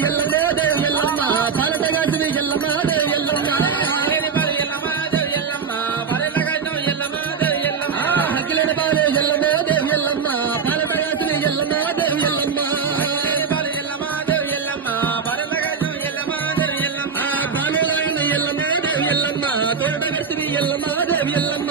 ఎల్లమ్మ దేవి ఎల్లమ్మ పాలటగాసిని ఎల్లమ్మ దేవి ఎల్లమ్మ హకిలేని బాలే ఎల్లమ్మ దేవి ఎల్లమ్మ పాలటగాసిని ఎల్లమ్మ దేవి ఎల్లమ్మ పాలరాయన ఎల్లమ్మ దేవి ఎల్లమ్మ తోటగడిసిని ఎల్లమ్మ దేవి ఎల్లమ్మ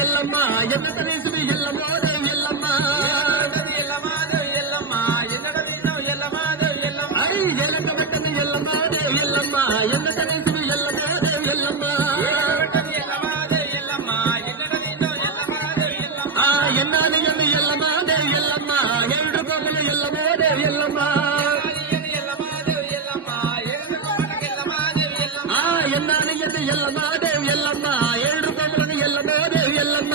ఎల్లమ్మ ఎన్న తనేసిని ఎల్లమ్మ దేవి ఎల్లమ్మ ఎలక పెట్టని ఎల్లమ్మ దేవి ఎల్లమ్మ ఎన్న తనేసిని ఎల్లమ్మ దేవి ఎల్లమ్మ ఎన్నాని ఎన్ని ఎల్లమ్మ దేవి ఎల్లమ్మ ఏడు కొమ్మలు ఎల్లమ్మ దేవి ఎల్లమ్మ ఎన్నాని ఎన్ని ఎల్లమ్మ దేవి ఎల్లమ్మ ఏడు కొమ్మలను ఎల్లమ్మ దేవి ఎల్లమ్మ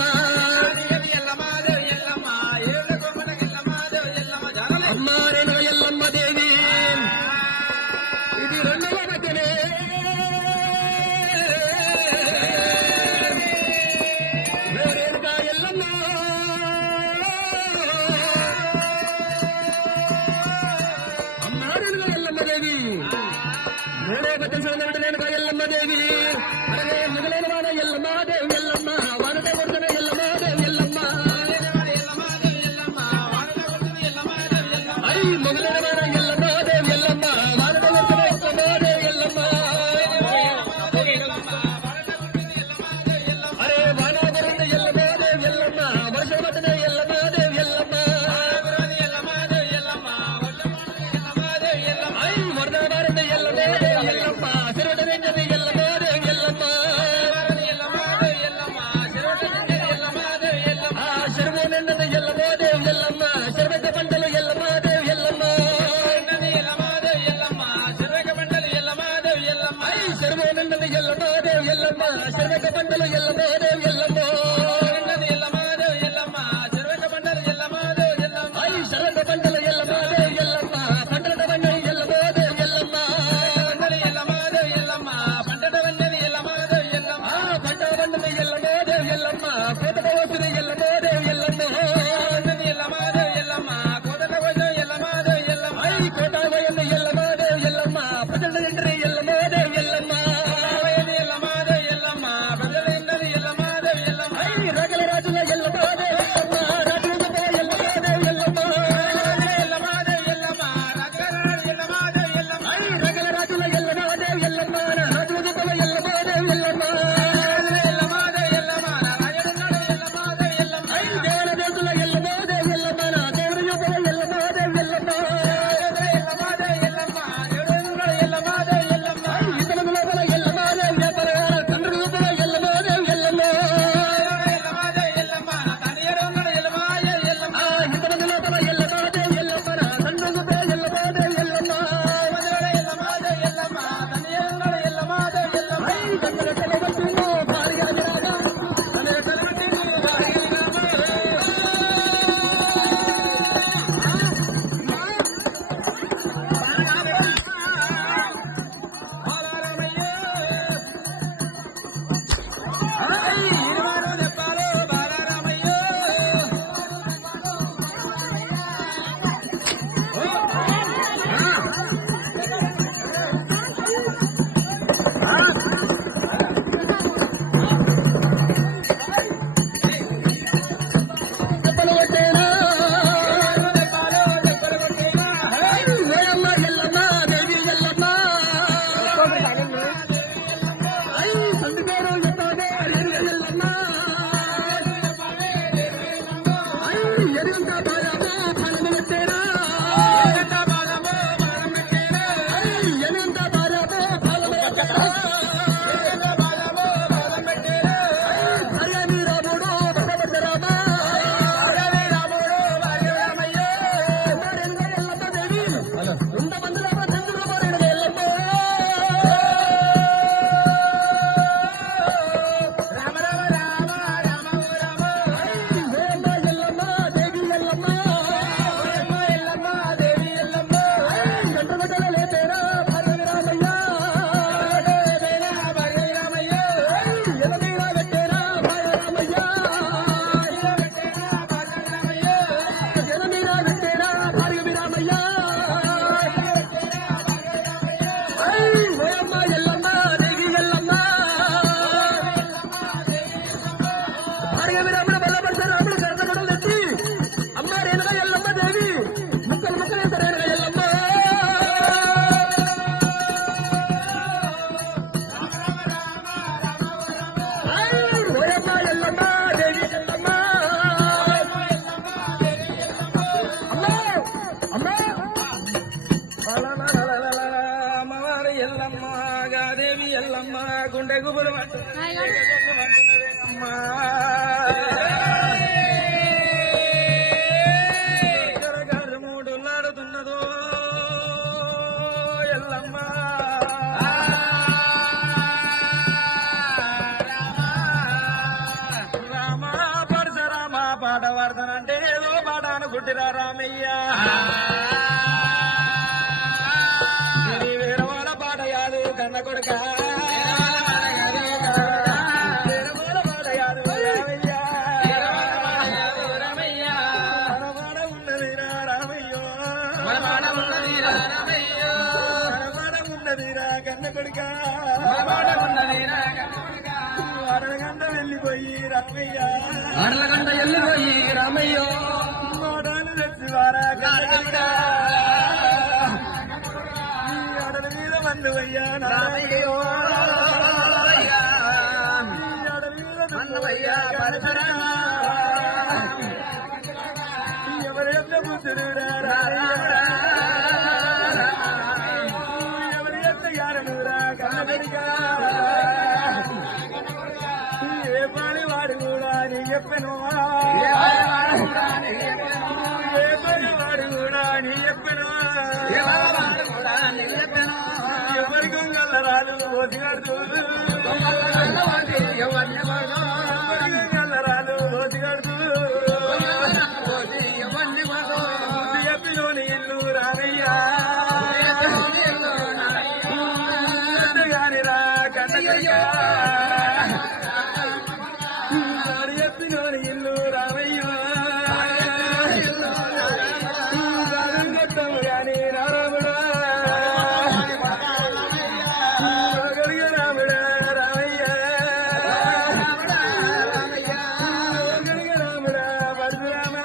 భార్గవి రాముడు బల్లపడితే రాముడు కర్ణపడలు తెచ్చి అమ్మ రేణుక ఎల్లమ్మ దేవి ముక్కలు ముక్కలు ఎంత రేణుక ఎల్లమ్మ ఓయమ్మ ఎల్లమ్మ దేవి ఎల్లమ్మ అమ్మవారి ఎల్లమ్మ గాదేవి ఎల్లమ్మ గుండె గుబులు మూడులాడుతున్నదో ఎల్లమ్మ రామ పరశురామ పాట పడతానంటే ఏదో పాట అనుకుంటురా రామయ్య వీరవాడ పాట యాదు కన్న కొడుక అడలగంట వెళ్ళిపోయి రామయ్య అడలగంట వెళ్ళిపోయి రామయ్య మోడాలు తెచ్చివారా అడల మీద మన్నువయ్యా రామయ్యో అడల మీద మన్నువయ్యా ఎవరెంత బుద్ధుడు ఏ పాడి వాడు కూడా నీ చెప్పను ఏ పని వాడు కూడా నీ చెప్పను ఎవరి గొంగల్లరాలు ఓసిగడుతూ గల్లరాలు ఓసిగడుతూ చెప్పిలోని ఇల్లు రామయ్యా ఎత్తినోని ఇల్లు రామయ్య గాని రాముడా రాముడా రామయ్య రాముడా పరశురామ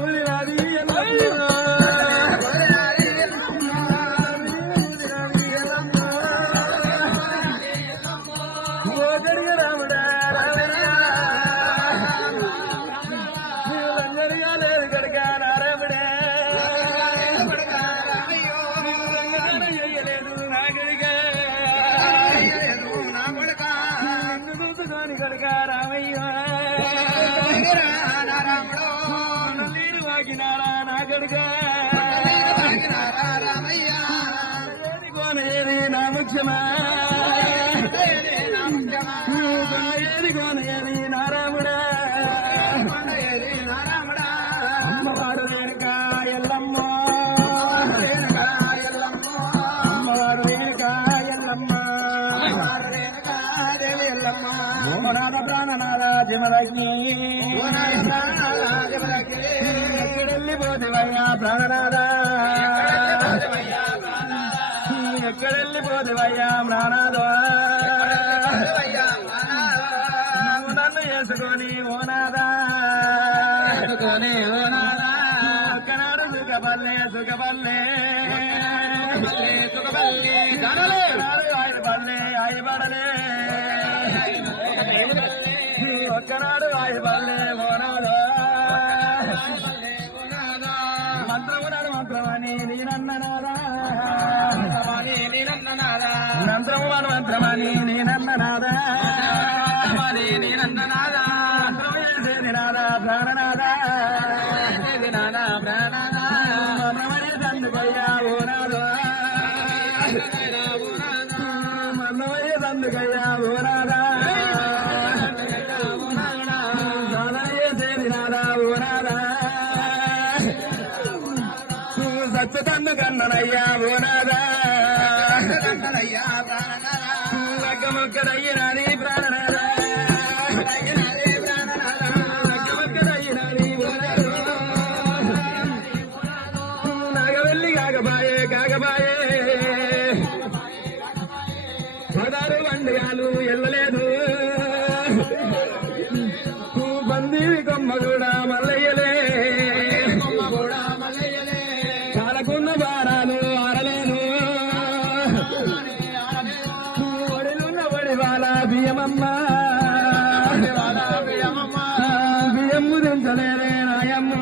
ఊరి వాది కనుక రామయ్య నీరు వాకినారా నా కనుక ఏది కోనేది నా ముఖ్యమా ఏది కోనేది నా రాముడా అమ్మవారు రేణుక ఎల్లమ్మ అమ్మవారు రేణుక ఎల్లమ్మ ఓనాద ప్రాణనాద జమలకి ఎక్కడెళ్ళిపోతివయ్యా ప్రాణనాద ఎక్కడెళ్ళిపోతివయ్యా ప్రాణనాద నన్ను వేసుకొని ఓనాదా ఒక్కనాడు సుఖపల్లె సుఖపల్లె ఆయపల్లె ఆయపడలే ఒక్కనాడు ఆయపల్లె ఓనాదా మంత్రమునాడు మంత్రమని నేనన్ననాదా మంత్రమునాడు మంత్రమని నేనన్ననాదా నేనన్ననాదా నాదా ప్రాణనాదా నాదా ప్రాణనాదా మనమని తందుకయ్యా ఓనాదా మనమని తందుకయ్యా ఓనాదా సత్తు తన్ను కన్ననయ్యా ఓనాదా మొక్కదయ్యనాని ప్రాణనాదా నాగవెల్లి కాకబాయే కాకబాయే పదారు వండియాలు ఎల్లలేదు బందీవి కొమ్మ కూడా మల్లయ్యలే కాలకున్న భారాలు ఆరలేను ఒడిలున్న ఒడివాల బియ్యమమ్మ బియ్యము దించలేరే నాయమ్మ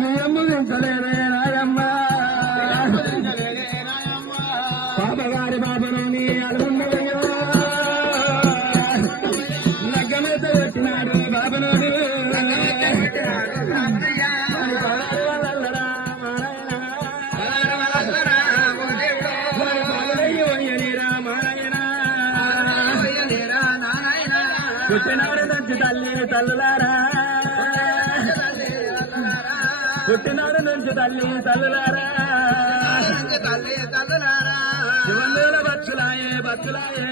బియ్యము దించలేరే నాయమ్మ పాపగారి పాపను నీ అడుగున్నదయ్యో నగ్గమెత్త పెట్టినాడు బాబనోడు పుట్టినాడు నుంచి తల్లి తల్లులారా పుట్టినాడు నుంచి తల్లి తల్లులారా శివన్నుల బచ్చులాయే బచ్చులాయే